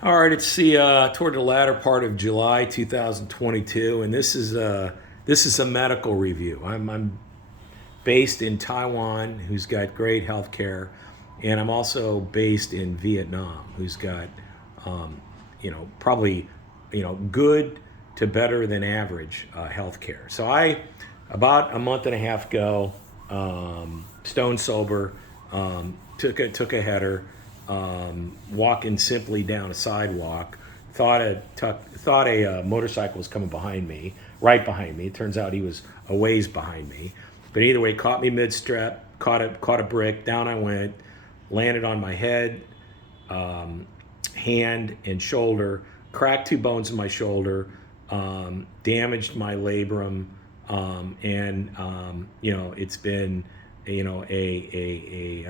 All right, it's the toward the latter part of July 2022, and this is a medical review. I'm based in Taiwan, who's got great health care, and I'm also based in Vietnam, who's got probably good to better than average health care. So I about a month and a half ago, stone sober, took a header, walking simply down a sidewalk. Thought a motorcycle was coming behind me, right behind me. It turns out he was a ways behind me. But either way, caught me mid-step, caught a brick. Down I went, landed on my head, hand, and shoulder. Cracked two bones in my shoulder, damaged my labrum, and it's been a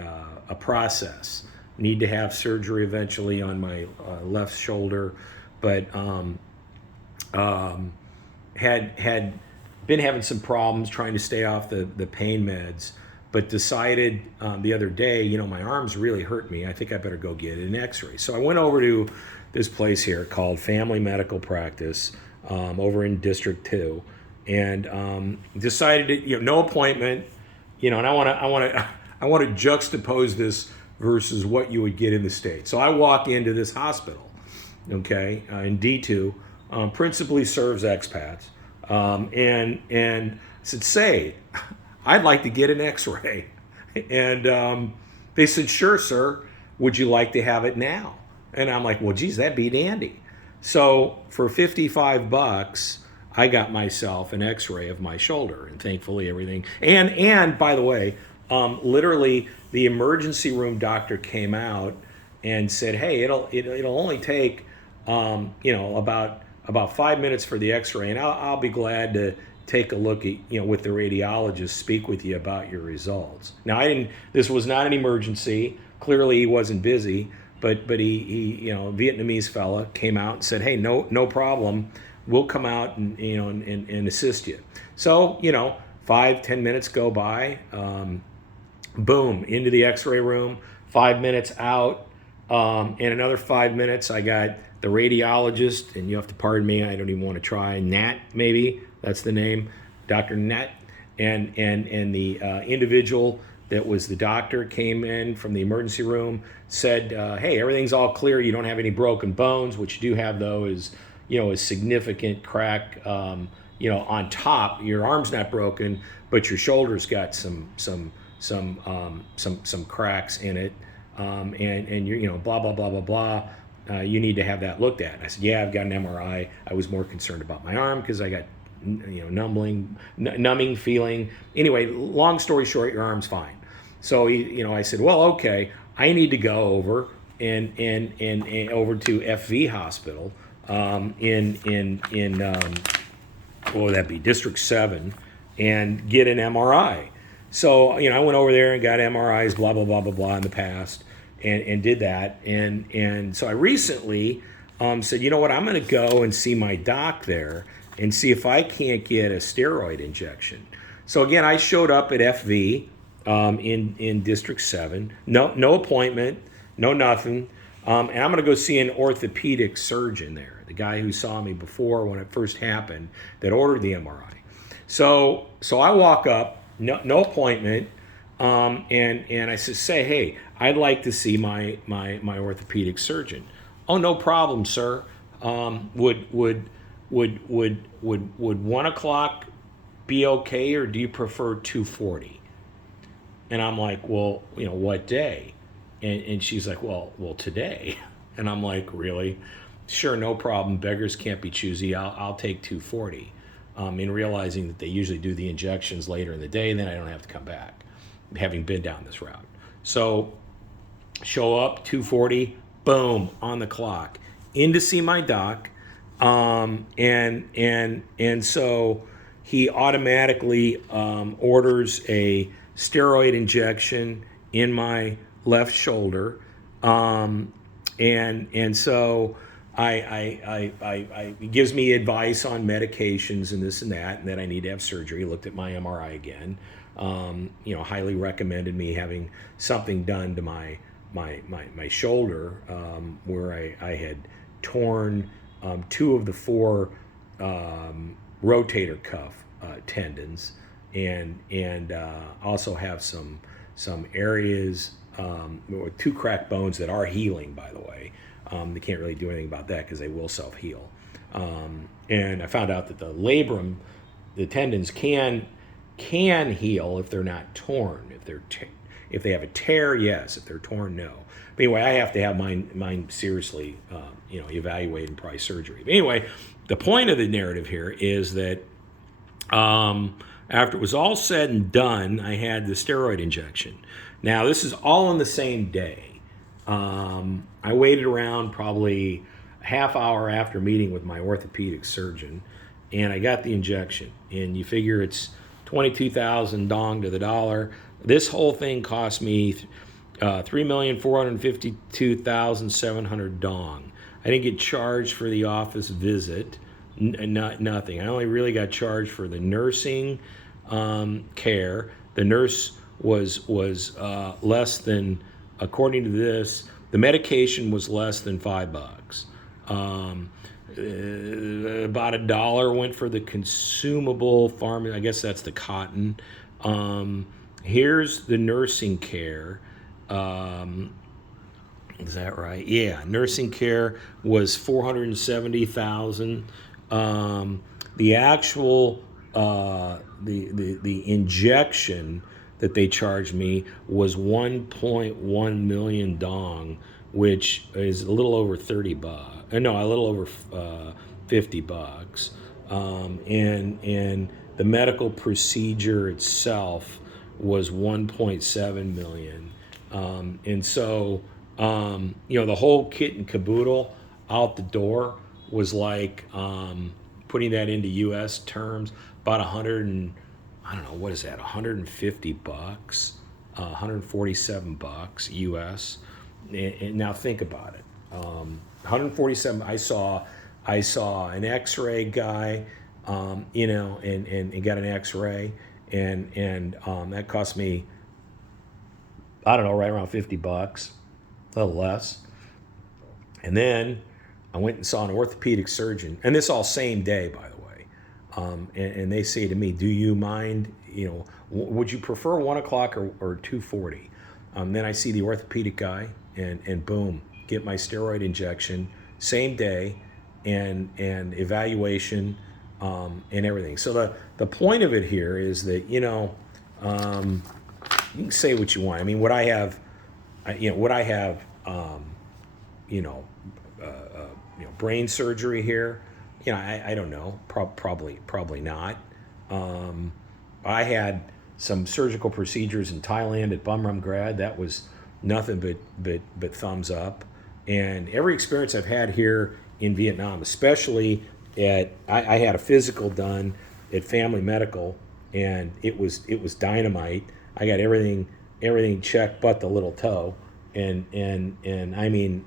process. Need to have surgery eventually on my left shoulder, but had been having some problems trying to stay off the pain meds, but decided the other day, my arms really hurt me. I think I better go get an X-ray. So I went over to this place here called Family Medical Practice over in District 2, and decided to, no appointment, and I want to juxtapose this versus what you would get in the States. So I walk into this hospital, okay, in D2, principally serves expats, and said, say, I'd like to get an X-ray, and they said, sure, sir. Would you like to have it now? And I'm like, well, geez, that'd be dandy. So for $55, I got myself an X-ray of my shoulder, and thankfully everything. And by the way, literally the emergency room doctor came out and said, hey, it'll only take about 5 minutes for the X-ray, and I'll be glad to take a look at, with the radiologist, speak with you about your results. Now, this was not an emergency. Clearly he wasn't busy, but he Vietnamese fella came out and said, hey, no problem. We'll come out and assist you. So, 5-10 minutes go by, boom, into the X-ray room, 5 minutes out, in another 5 minutes, I got the radiologist, and you have to pardon me, I don't even want to try, Nat, maybe, that's the name, Dr. Nat, and the individual that was the doctor came in from the emergency room, said, hey, everything's all clear, you don't have any broken bones. What you do have, though, is, a significant crack, on top. Your arm's not broken, but your shoulder's got some cracks in it, and you're, blah, blah, blah, blah, blah. You need to have that looked at. And I said, yeah, I've got an MRI. I was more concerned about my arm because I got, numbing feeling. Anyway, long story short, your arm's fine. So I said, well, okay, I need to go over and over to FV Hospital what would that be, District 7, and get an MRI. So I went over there and got MRIs, blah blah blah blah blah, in the past, and did that, and so I recently said, you know what, I'm going to go and see my doc there and see if I can't get a steroid injection. So again, I showed up at FV in District 7, no appointment, no nothing, and I'm going to go see an orthopedic surgeon there, the guy who saw me before when it first happened, that ordered the MRI. So I walk up, no appointment, and I say, hey, I'd like to see my orthopedic surgeon. Oh, no problem, sir. Would 1 o'clock be okay, or do you prefer 2:40? And I'm like, well, what day? And she's like, well, today. And I'm like, really? Sure, no problem. Beggars can't be choosy. I'll take 2:40. In realizing that they usually do the injections later in the day, and then I don't have to come back, having been down this route. So show up, 2:40, boom, on the clock, in to see my doc, and so he automatically orders a steroid injection in my left shoulder, and so he gives me advice on medications and this and that I need to have surgery. Looked at my MRI again, highly recommended me having something done to my my shoulder, where I had torn two of the four rotator cuff tendons, and also have some areas with two cracked bones that are healing, by the way. They can't really do anything about that because they will self-heal. And I found out that the labrum, the tendons can heal if they're not torn. If they have a tear, yes. If they're torn, no. But anyway, I have to have mine seriously, evaluated and probably surgery. But anyway, the point of the narrative here is that after it was all said and done, I had the steroid injection. Now, this is all in the same day. I waited around probably a half hour after meeting with my orthopedic surgeon, and I got the injection. And you figure it's 22,000 dong to the dollar. This whole thing cost me 3,452,700 dong. I didn't get charged for the office visit, nothing. I only really got charged for the nursing care. The nurse was less than, according to this, the medication was less than $5. About $1 went for the consumable farm. I guess that's the cotton. Here's the nursing care. Is that right? Yeah, nursing care was 470,000. The actual the injection that they charged me was 1.1 million dong, which is a little over 30 bucks. No, a little over $50. And the medical procedure itself was 1.7 million. And so, the whole kit and caboodle out the door was like, putting that into U.S. terms, about 150 bucks, 147 bucks U.S. And now think about it. 147. I saw an X-ray guy, and got an X-ray, and that cost me, I don't know, right around 50 bucks, a little less. And then I went and saw an orthopedic surgeon, and this all same day, by the way. And they say to me, "Do you mind? Would you prefer 1 o'clock or 2:40?" Then I see the orthopedic guy, and boom, get my steroid injection same day, and evaluation, and everything. So the point of it here is that you can say what you want. I mean, would I have brain surgery here? I don't know. Probably not. I had some surgical procedures in Thailand at Bumrungrad. That was nothing but thumbs up. And every experience I've had here in Vietnam, especially I had a physical done at Family Medical, and it was dynamite. I got everything checked but the little toe, and I mean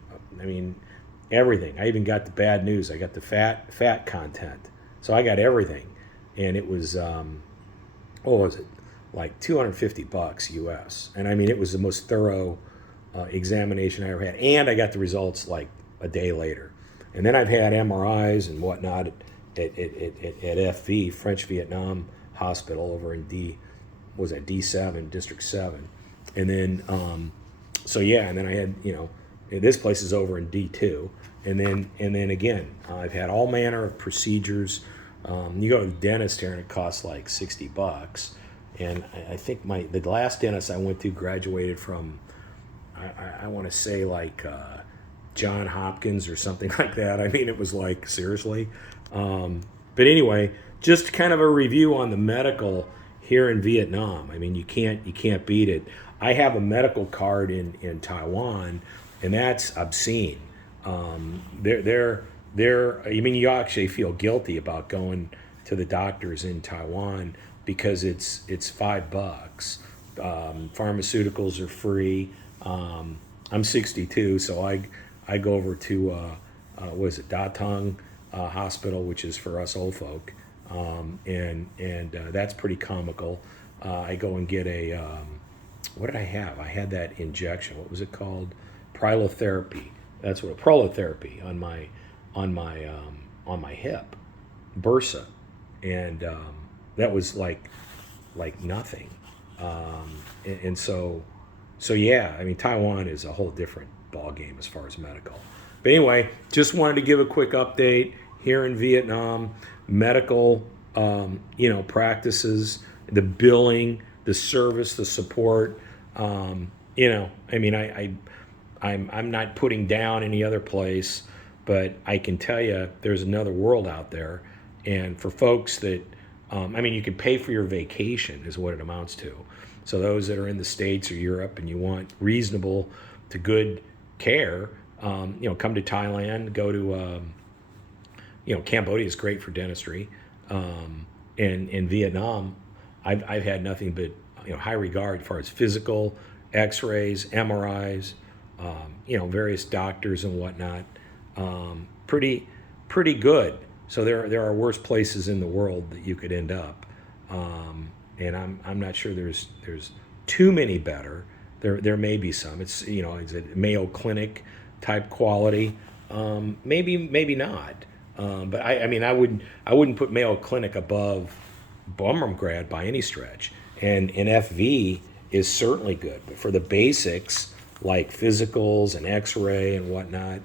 everything. I even got the bad news. I got the fat content. So I got everything, and it was what was it, like 250 bucks US. And I mean, it was the most thorough examination I ever had, and I got the results like a day later. And then I've had MRIs and whatnot at FV, French Vietnam Hospital, over in D7, District 7. And then and then I had, this place is over in D2. And then again, I've had all manner of procedures. You go to the dentist here and it costs like 60 bucks. And I think the last dentist I went to graduated from, I want to say like John Hopkins or something like that. I mean, it was like, seriously. But anyway, just kind of a review on the medical here in Vietnam. I mean, you can't beat it. I have a medical card in Taiwan, and that's obscene. You actually feel guilty about going to the doctors in Taiwan because it's $5. Pharmaceuticals are free. I'm 62, so I go over to Da Tung Hospital, which is for us old folk, and that's pretty comical. I go and get what did I have? I had that injection. What was it called? Prolotherapy. That's what prolotherapy on my hip, bursa, and that was like nothing. And so yeah, I mean Taiwan is a whole different ball game as far as medical. But anyway, just wanted to give a quick update here in Vietnam. Medical, practices, the billing, the service, the support. I mean, I'm not putting down any other place, but I can tell you there's another world out there. And for folks that, you can pay for your vacation is what it amounts to. So those that are in the States or Europe and you want reasonable to good care, come to Thailand, go to, Cambodia is great for dentistry. And in Vietnam, I've had nothing but high regard as far as physical, X-rays, MRIs, various doctors and whatnot. Pretty good. So there are worse places in the world that you could end up, and I'm not sure there's too many better. There may be some. It's it's a Mayo Clinic type quality. Maybe not. But I wouldn't put Mayo Clinic above Bumrungrad by any stretch. And FV is certainly good, but for the basics like physicals and X-ray and whatnot,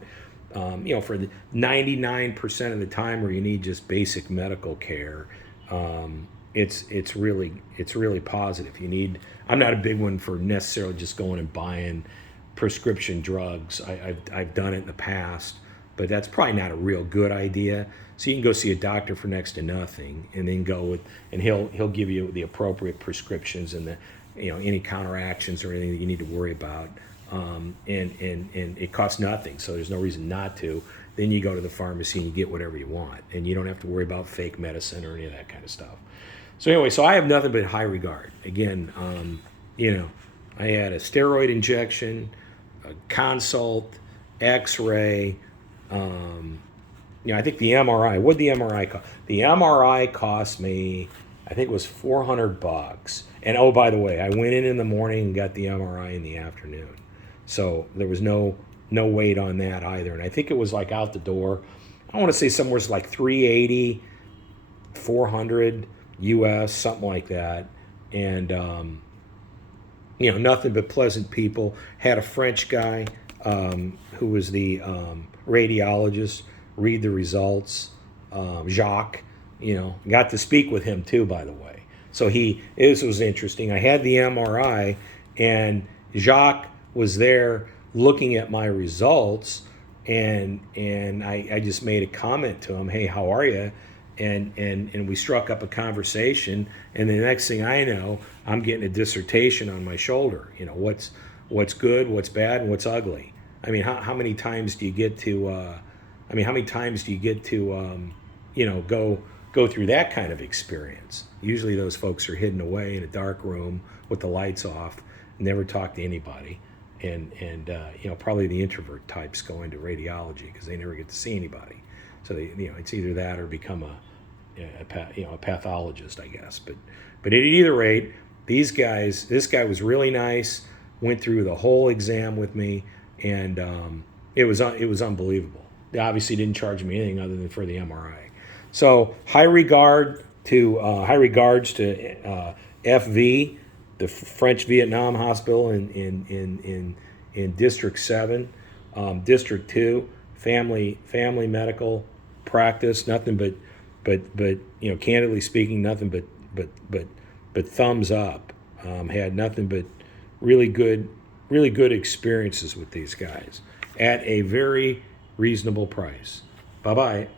for the 99% of the time where you need just basic medical care, it's really positive. I'm not a big one for necessarily just going and buying prescription drugs. I've done it in the past, but that's probably not a real good idea. So you can go see a doctor for next to nothing, and then he'll give you the appropriate prescriptions and the any counteractions or anything that you need to worry about. And it costs nothing, so there's no reason not to. Then you go to the pharmacy and you get whatever you want, and you don't have to worry about fake medicine or any of that kind of stuff. So anyway, so I have nothing but high regard. Again, I had a steroid injection, a consult, X-ray. I think the MRI. What did the MRI cost? The MRI cost me, I think it was $400. And oh, by the way, I went in the morning and got the MRI in the afternoon. So there was no wait on that either. And I think it was like out the door, I want to say somewhere like 380, 400 US, something like that. And, nothing but pleasant people. Had a French guy who was the radiologist read the results. Jacques, got to speak with him too, by the way. So this was interesting. I had the MRI, and Jacques was there looking at my results, and I just made a comment to him, "Hey, how are you?" And we struck up a conversation, and the next thing I know, I'm getting a dissertation on my shoulder. What's good, what's bad, and what's ugly. I mean, how many times do you get to? Go through that kind of experience? Usually those folks are hidden away in a dark room with the lights off, never talk to anybody, and probably the introvert types go into radiology because they never get to see anybody. So it's either that or become a pathologist, I guess. But at either rate, this guy was really nice. Went through the whole exam with me, and it was unbelievable. They obviously didn't charge me anything other than for the MRI. So high regards to FV, the French Vietnam Hospital in District 7, District 2, family medical practice. Nothing but candidly speaking, nothing but thumbs up. Had nothing but really good experiences with these guys at a very reasonable price. Bye-bye.